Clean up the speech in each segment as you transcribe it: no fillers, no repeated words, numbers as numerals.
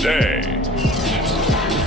today.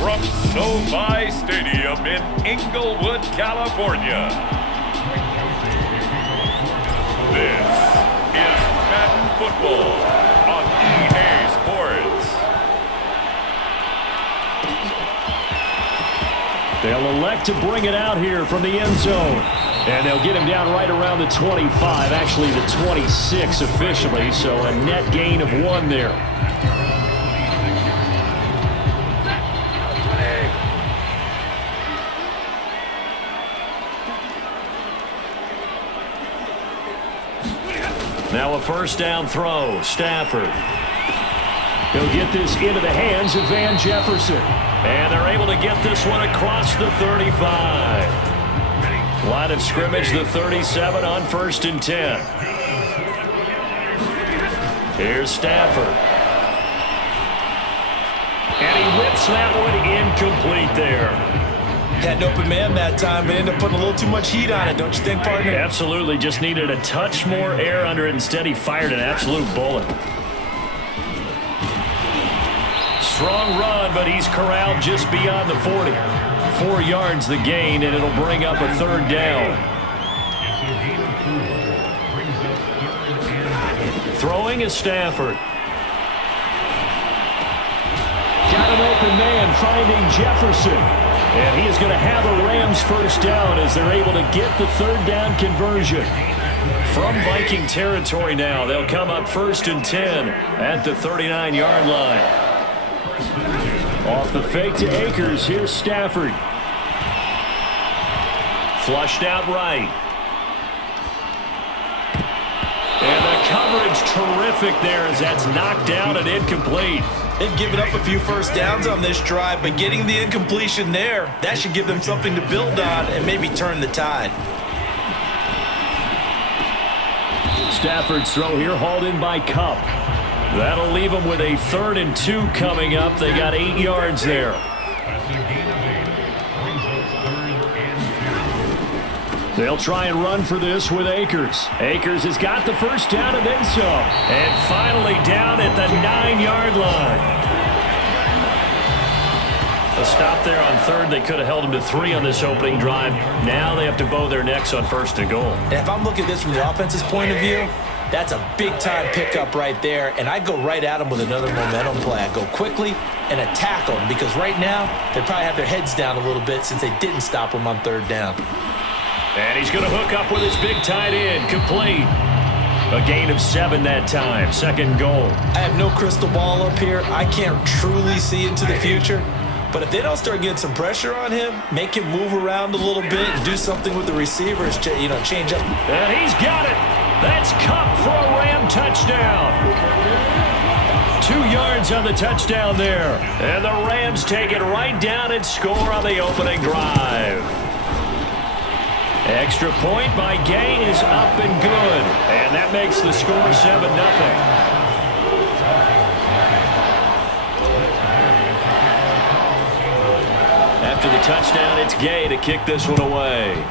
From SoFi Stadium in Inglewood, California, this is Madden Football on EA Sports. They'll elect to bring it out here from the end zone. And they'll get him down right around the 25, actually the 26 officially, so a net gain of 1 there. Now a first down throw, Stafford. He'll get this into the hands of Van Jefferson. And they're able to get this one across the 35. Line of scrimmage, the 37 on 1st and 10. Here's Stafford. And he whips that one incomplete there. Had an open man that time, but ended up putting a little too much heat on it, don't you think, partner? Absolutely, just needed a touch more air under it. Instead, he fired an absolute bullet. Strong run, but he's corralled just beyond the 40. 4 yards the gain, and it'll bring up a 3rd down. Throwing is Stafford. Got an open man finding Jefferson. And he is going to have a Rams first down as they're able to get the 3rd down conversion. From Viking territory now, they'll come up 1st and 10 at the 39-yard line. Off the fake to Akers, here's Stafford. Flushed out right. And the coverage terrific there as that's knocked down and incomplete. They've given up a few first downs on this drive, but getting the incompletion there, that should give them something to build on and maybe turn the tide. Stafford's throw here hauled in by Kupp. That'll leave them with a 3rd and 2 coming up. They got 8 yards there. They'll try and run for this with Akers. Akers has got the first down and then some. And finally down at the 9-yard line. A stop there on 3rd. They could have held him to 3 on this opening drive. Now they have to bow their necks on 1st and goal. And if I'm looking at this from the offense's point of view, that's a big-time pickup right there, and I go right at them with another momentum play. I go quickly and attack them because right now they probably have their heads down a little bit since they didn't stop them on 3rd down. And he's going to hook up with his big tight end, complete. A gain of 7 that time, 2nd goal. I have no crystal ball up here. I can't truly see into the future. But if they don't start getting some pressure on him, make him move around a little bit and do something with the receivers, change up. And he's got it. That's Kupp for a Ram touchdown. 2 yards on the touchdown there. And the Rams take it right down and score on the opening drive. Extra point by Gay is up and good. And that makes the score 7-0. After the touchdown, it's Gay to kick this one away.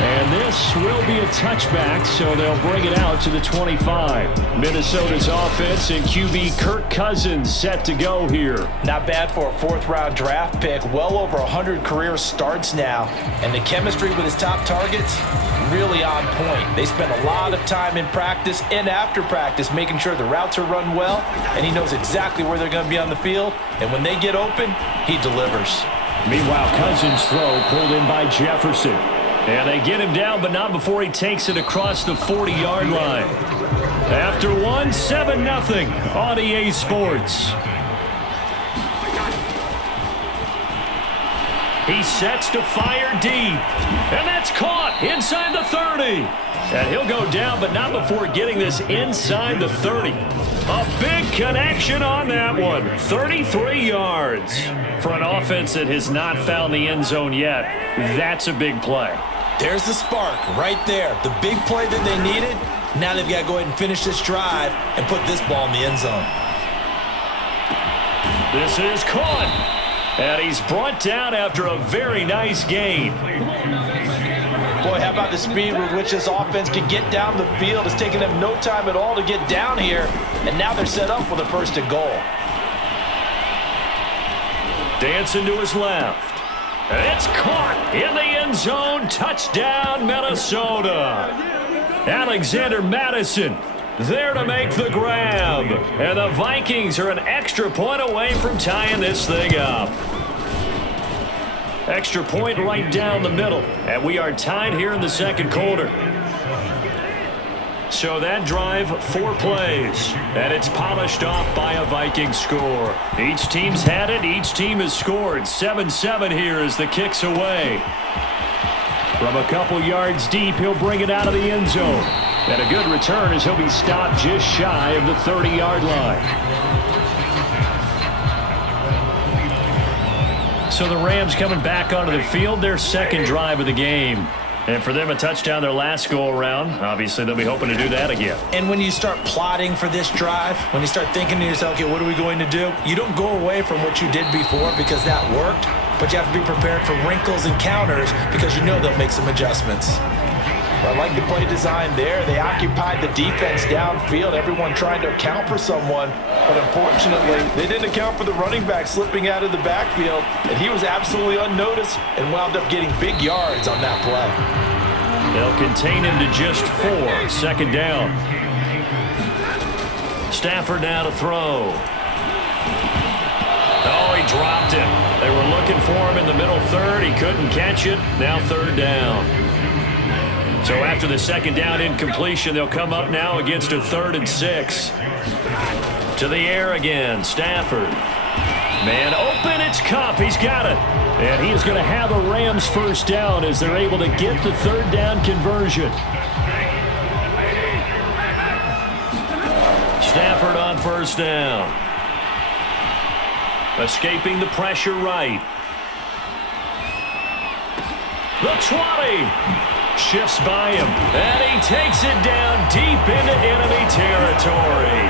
And this will be a touchback, so they'll bring it out to the 25. Minnesota's offense and QB Kirk Cousins set to go here. Not bad for a 4th-round draft pick. Well over 100 career starts now. And the chemistry with his top targets, really on point. They spend a lot of time in practice and after practice making sure the routes are run well, and he knows exactly where they're going to be on the field. And when they get open, he delivers. Meanwhile, Cousins' throw pulled in by Jefferson. And they get him down, but not before he takes it across the 40-yard line. After 1, 7-0 on EA Sports. He sets to fire deep. And that's caught inside the 30. And he'll go down, but not before getting this inside the 30. A big connection on that one. 33 yards. For an offense that has not found the end zone yet, that's a big play. There's the spark right there. The big play that they needed. Now they've got to go ahead and finish this drive and put this ball in the end zone. This is caught. And he's brought down after a very nice gain. Boy, how about the speed with which this offense can get down the field? It's taking them no time at all to get down here, and now they're set up with a first and goal. Dancing to his left. It's caught in the end zone. Touchdown, Minnesota. Alexander Madison there to make the grab. And the Vikings are an extra point away from tying this thing up. Extra point right down the middle. And we are tied here in the second quarter. So that drive, 4 plays, and it's polished off by a Viking score. Each team's had it. Each team has scored. 7-7 here as the kick's away. From a couple yards deep, he'll bring it out of the end zone. And a good return as he'll be stopped just shy of the 30-yard line. So the Rams coming back onto the field, their second drive of the game. And for them, a touchdown their last go-around. Obviously, they'll be hoping to do that again. And when you start plotting for this drive, when you start thinking to yourself, okay, what are we going to do? You don't go away from what you did before because that worked, but you have to be prepared for wrinkles and counters because you know they'll make some adjustments. Well, I like the play design there. They occupied the defense downfield, everyone trying to account for someone. But unfortunately, they didn't account for the running back slipping out of the backfield, and he was absolutely unnoticed and wound up getting big yards on that play. They'll contain him to just 4. Second down. Stafford now to throw. Oh, he dropped it. They were looking for him in the middle third. He couldn't catch it. Now third down. So after the second down incompletion, they'll come up now against a 3rd and 6. To the air again, Stafford. Man open, it's Kupp. He's got it. And he is going to have a Rams first down as they're able to get the third down conversion. Stafford on first down. Escaping the pressure right. The 20. Shifts by him, and he takes it down deep into enemy territory.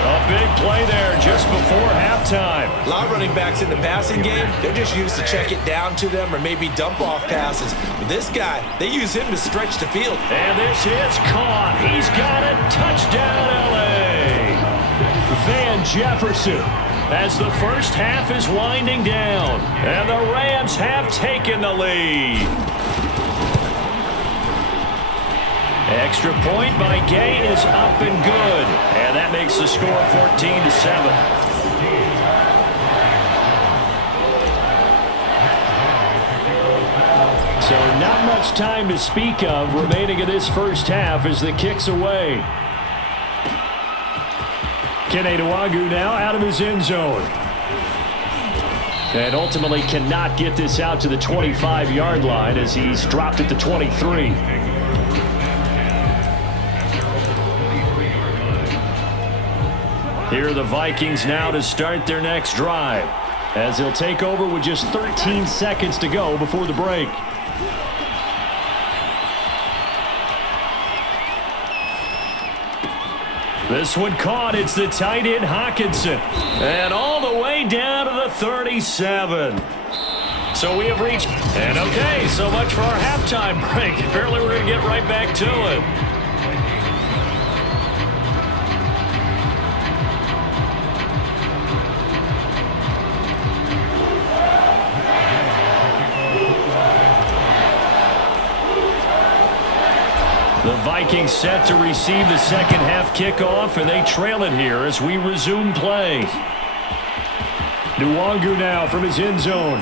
A big play there just before halftime. A lot of running backs in the passing game, they're just used to check it down to them or maybe dump off passes. But this guy, they use him to stretch the field. And this is caught. He's got it. Touchdown, L.A. Van Jefferson as the first half is winding down. And the Rams have taken the lead. Extra point by Gay is up and good. And that makes the score 14-7. So not much time to speak of remaining in this first half as the kick's away. Kene Nwangwu now out of his end zone. And ultimately cannot get this out to the 25-yard line as he's dropped at the 23. Here are the Vikings now to start their next drive as they'll take over with just 13 seconds to go before the break. This one caught. It's the tight end Hockenson. And all the way down to the 37. So we have reached. And okay, so much for our halftime break. Apparently we're going to get right back to it. The Vikings set to receive the second half kickoff, and they trail it here as we resume play. Nwangwu now from his end zone.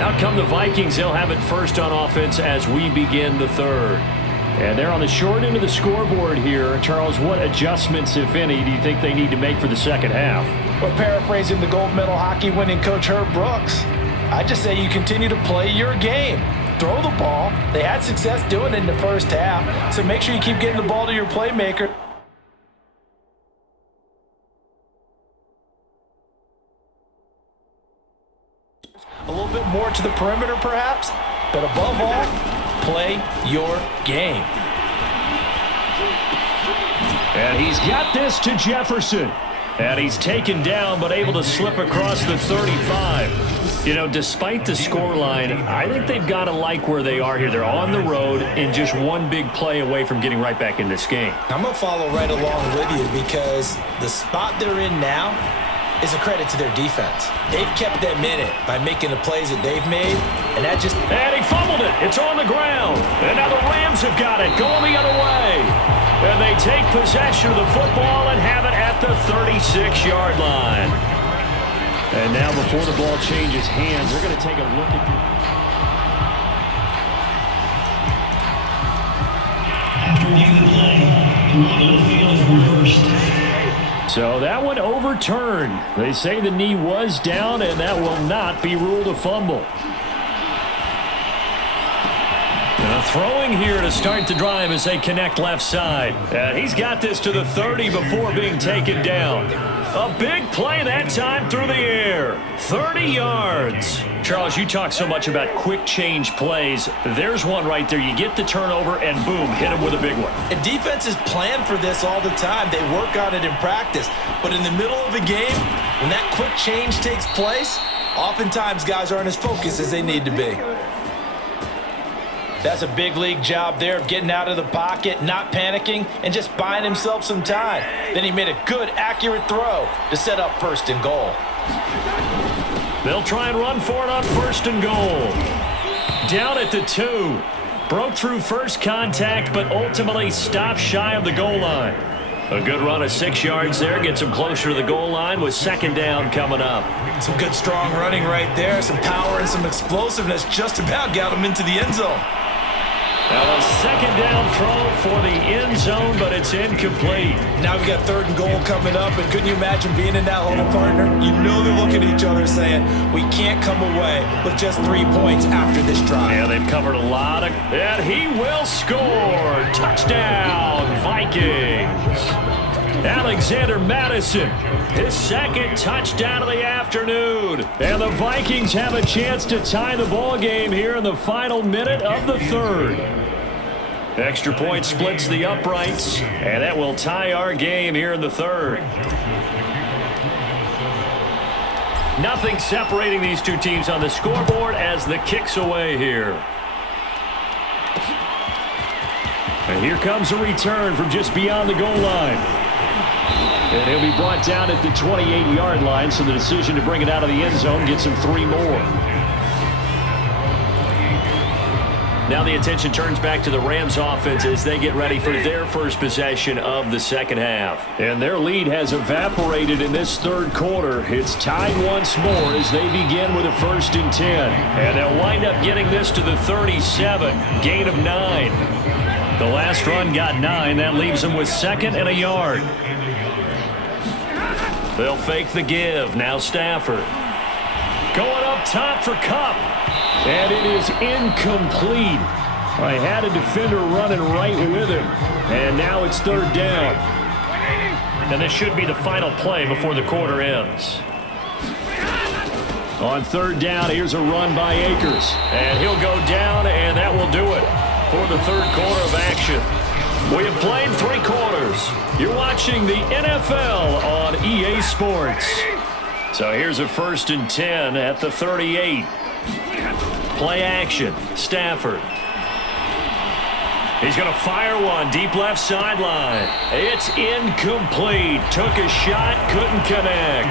Out come the Vikings. They'll have it first on offense as we begin the third. And they're on the short end of the scoreboard here. Charles, what adjustments, if any, do you think they need to make for the second half? Well, paraphrasing the gold medal hockey winning coach Herb Brooks, I just say you continue to play your game. Throw the ball. They had success doing it in the first half, so make sure you keep getting the ball to your playmaker. A little bit more to the perimeter, perhaps, but above all, play your game. And he's got this to Jefferson. And he's taken down but able to slip across the 35. You know, despite the scoreline, I think they've got to like where they are here. They're on the road and just one big play away from getting right back in this game. I'm going to follow right along with you because the spot they're in now is a credit to their defense. They've kept them in it by making the plays that they've made, and that just... And he fumbled it. It's on the ground. And now the Rams have got it going the other way. And they take possession of the football and have it at the 36-yard line. And now before the ball changes hands, they're going to take a look at the... After reviewing the play, the rule on the field is reversed. So that one overturned. They say the knee was down, and that will not be ruled a fumble. Throwing here to start the drive as they connect left side. And he's got this to the 30 before being taken down. A big play that time through the air. 30 yards. Charles, you talk so much about quick change plays. There's one right there. You get the turnover and boom, hit him with a big one. And defenses plan for this all the time. They work on it in practice. But in the middle of a game, when that quick change takes place, oftentimes guys aren't as focused as they need to be. That's a big league job there of getting out of the pocket, not panicking, and just buying himself some time. Then he made a good, accurate throw to set up first and goal. They'll try and run for it on first and goal. Down at the 2. Broke through first contact, but ultimately stopped shy of the goal line. A good run of 6 yards there. Gets him closer to the goal line with second down coming up. Some good, strong running right there. Some power and some explosiveness just about got him into the end zone. Now a second down throw for the end zone, but it's incomplete. Now we got third and goal coming up, and couldn't you imagine being in that huddle, partner? You know they're looking at each other saying, we can't come away with just 3 points after this drive. Yeah, they've covered a lot of... And he will score! Touchdown, Vikings! Alexander Madison, his second touchdown of the afternoon. And the Vikings have a chance to tie the ball game here in the final minute of the third. Extra point splits the uprights, and that will tie our game here in the third. Nothing separating these two teams on the scoreboard as the kick's away here. And here comes a return from just beyond the goal line. And he'll be brought down at the 28-yard line, so the decision to bring it out of the end zone gets him 3 more. Now the attention turns back to the Rams offense as they get ready for their first possession of the second half. And their lead has evaporated in this third quarter. It's tied once more as they begin with a 1st and 10. And they'll wind up getting this to the 37, gain of 9. The last run got 9. That leaves them with 2nd and a yard. They'll fake the give. Now Stafford. Going up top for Kupp. And it is incomplete. I had a defender running right with him. And now it's 3rd down. And this should be the final play before the quarter ends. On 3rd down, here's a run by Akers. And he'll go down, and that will do it for the third quarter of action. We have played 3 quarters. You're watching the NFL on EA Sports. So here's a 1st and 10 at the 38. Play action. Stafford. He's going to fire one deep left sideline. It's incomplete. Took a shot, couldn't connect.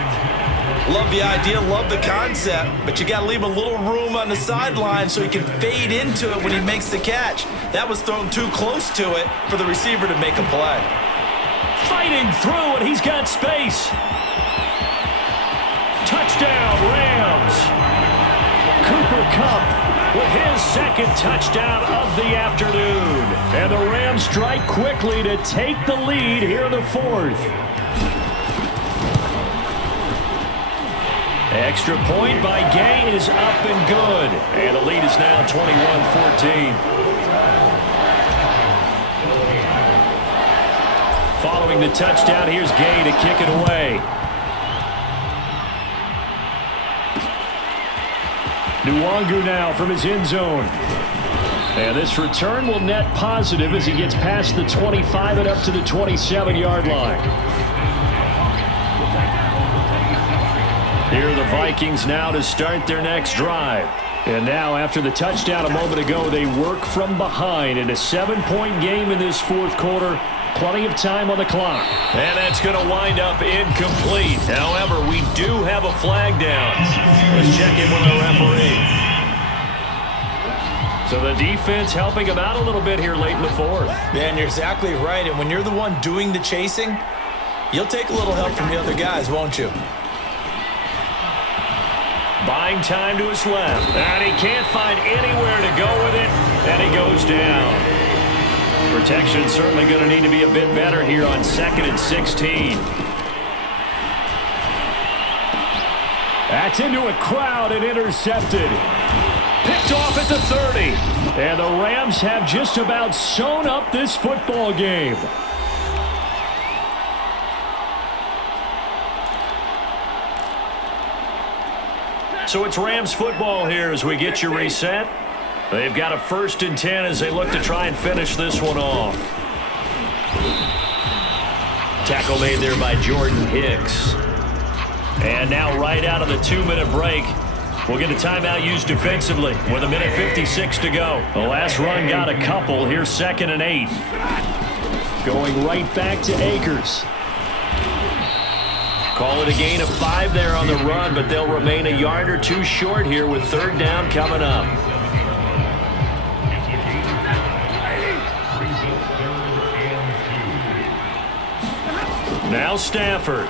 Love the idea, love the concept, but you got to leave a little room on the sideline so he can fade into it when he makes the catch. That was thrown too close to it for the receiver to make a play. Fighting through, and he's got space. Touchdown, Rams. Cooper Kupp with his 2nd touchdown of the afternoon. And the Rams strike quickly to take the lead here in the 4th. Extra point by Gay is up and good. And the lead is now 21-14. Following the touchdown, here's Gay to kick it away. Nwangu now from his end zone. And this return will net positive as he gets past the 25 and up to the 27-yard line. Vikings now to start their next drive. And now, after the touchdown a moment ago, they work from behind in a 7-point game in this fourth quarter. Plenty of time on the clock. And that's going to wind up incomplete. However, we do have a flag down. Let's check in with our referee. So the defense helping him out a little bit here late in the fourth. Yeah, and you're exactly right. And when you're the one doing the chasing, you'll take a little help from the other guys, won't you? Buying time to his left. And he can't find anywhere to go with it. And he goes down. Protection certainly going to need to be a bit better here on 2nd and 16. That's into a crowd and intercepted. Picked off at the 30. And the Rams have just about sewn up this football game. So it's Rams football here as we get you reset. They've got a 1st and 10 as they look to try and finish this one off. Tackle made there by Jordan Hicks. And now right out of the 2-minute break, we'll get a timeout used defensively with 1:56 to go. The last run got a couple. Here's 2nd and 8. Going right back to Akers. Call it a gain of 5 there on the run, but they'll remain a yard or two short here with 3rd down coming up. Now Stafford.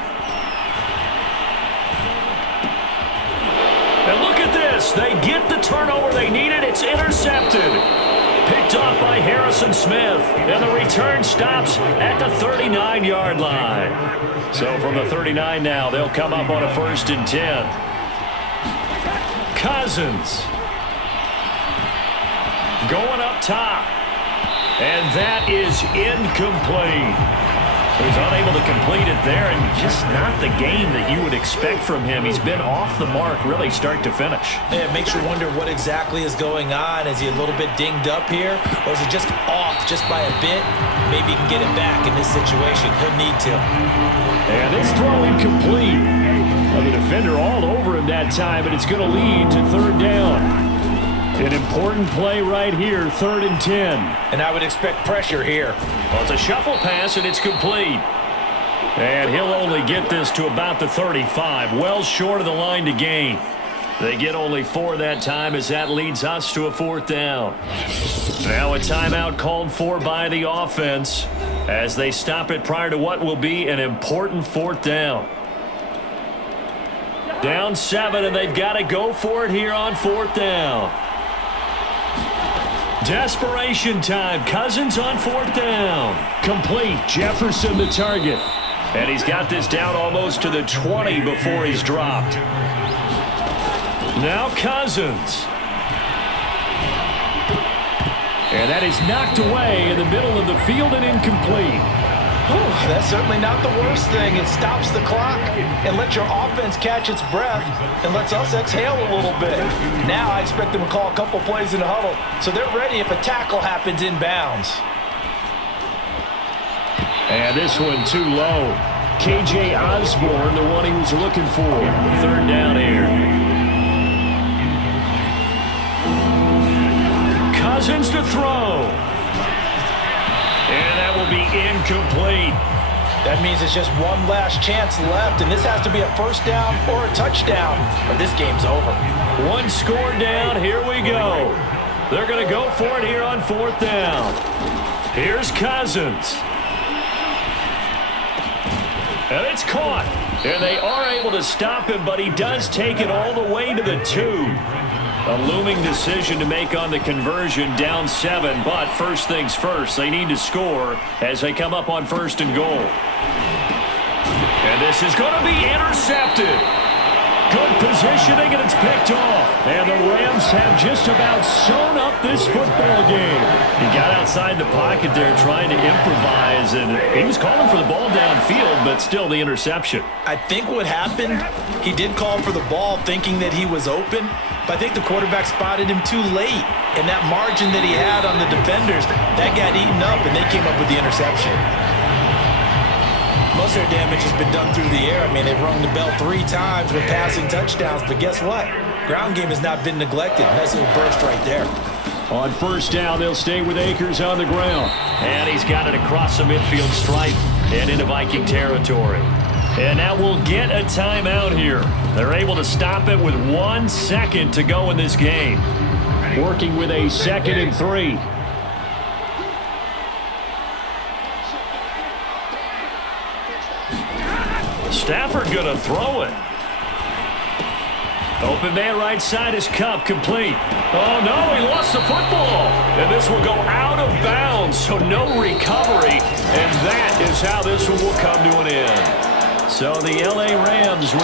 And look at this. They get the turnover they needed. It's intercepted. Picked off by Harrison Smith. And the return stops at the 39-yard line. So from the 39 now, they'll come up on a 1st and 10. Cousins. Going up top. And that is incomplete. He's unable to complete it there, and just not the game that you would expect from him. He's been off the mark really start to finish. Yeah, it makes you wonder what exactly is going on. Is he a little bit dinged up here, or is he just off just by a bit? Maybe he can get it back in this situation. He'll need to. And it's throw incomplete. Well, the defender all over him that time, and it's going to lead to 3rd down. An important play right here, 3rd and 10. And I would expect pressure here. Well, it's a shuffle pass, and it's complete. And he'll only get this to about the 35, well short of the line to gain. They get only 4 that time as that leads us to a 4th down. Now a timeout called for by the offense as they stop it prior to what will be an important 4th down. Down 7, and they've got to go for it here on 4th down. Desperation time. Cousins on 4th down. Complete. Jefferson the target. And he's got this down almost to the 20 before he's dropped. Now Cousins. And that is knocked away in the middle of the field and incomplete. That's certainly not the worst thing. It stops the clock and lets your offense catch its breath and lets us exhale a little bit. Now I expect them to call a couple plays in the huddle so they're ready if a tackle happens inbounds. And this one too low. KJ Osborne, the one he was looking for. 3rd down here. Cousins to throw. And that will be incomplete. That means it's just one last chance left, and this has to be a 1st down or a touchdown, or this game's over. 1 score down. Here we go. They're going to go for it here on 4th down. Here's Cousins. And it's caught. And they are able to stop him, but he does take it all the way to the 2. A looming decision to make on the conversion, down 7, but first things first, they need to score as they come up on 1st and goal. And this is going to be intercepted. Good positioning, and it's picked off. And the Rams have just about sewn up this football game. He got outside the pocket there trying to improvise, and he was calling for the ball downfield, but still the interception. I think what happened, he did call for the ball thinking that he was open, but I think the quarterback spotted him too late. And that margin that he had on the defenders, that got eaten up, and they came up with the interception. Most of their damage has been done through the air. I mean, they've rung the bell 3 times with passing touchdowns, but guess what? Ground game has not been neglected. Nice little burst right there. On first down, they'll stay with Akers on the ground. And he's got it across the midfield stripe and into Viking territory. And now we'll get a timeout here. They're able to stop it with 1 second to go in this game. Working with a 2nd and 3. Stafford gonna throw it. Open man right side is Cup, complete. Oh no, he lost the football. And this will go out of bounds, so no recovery. And that is how this one will come to an end. So the LA Rams would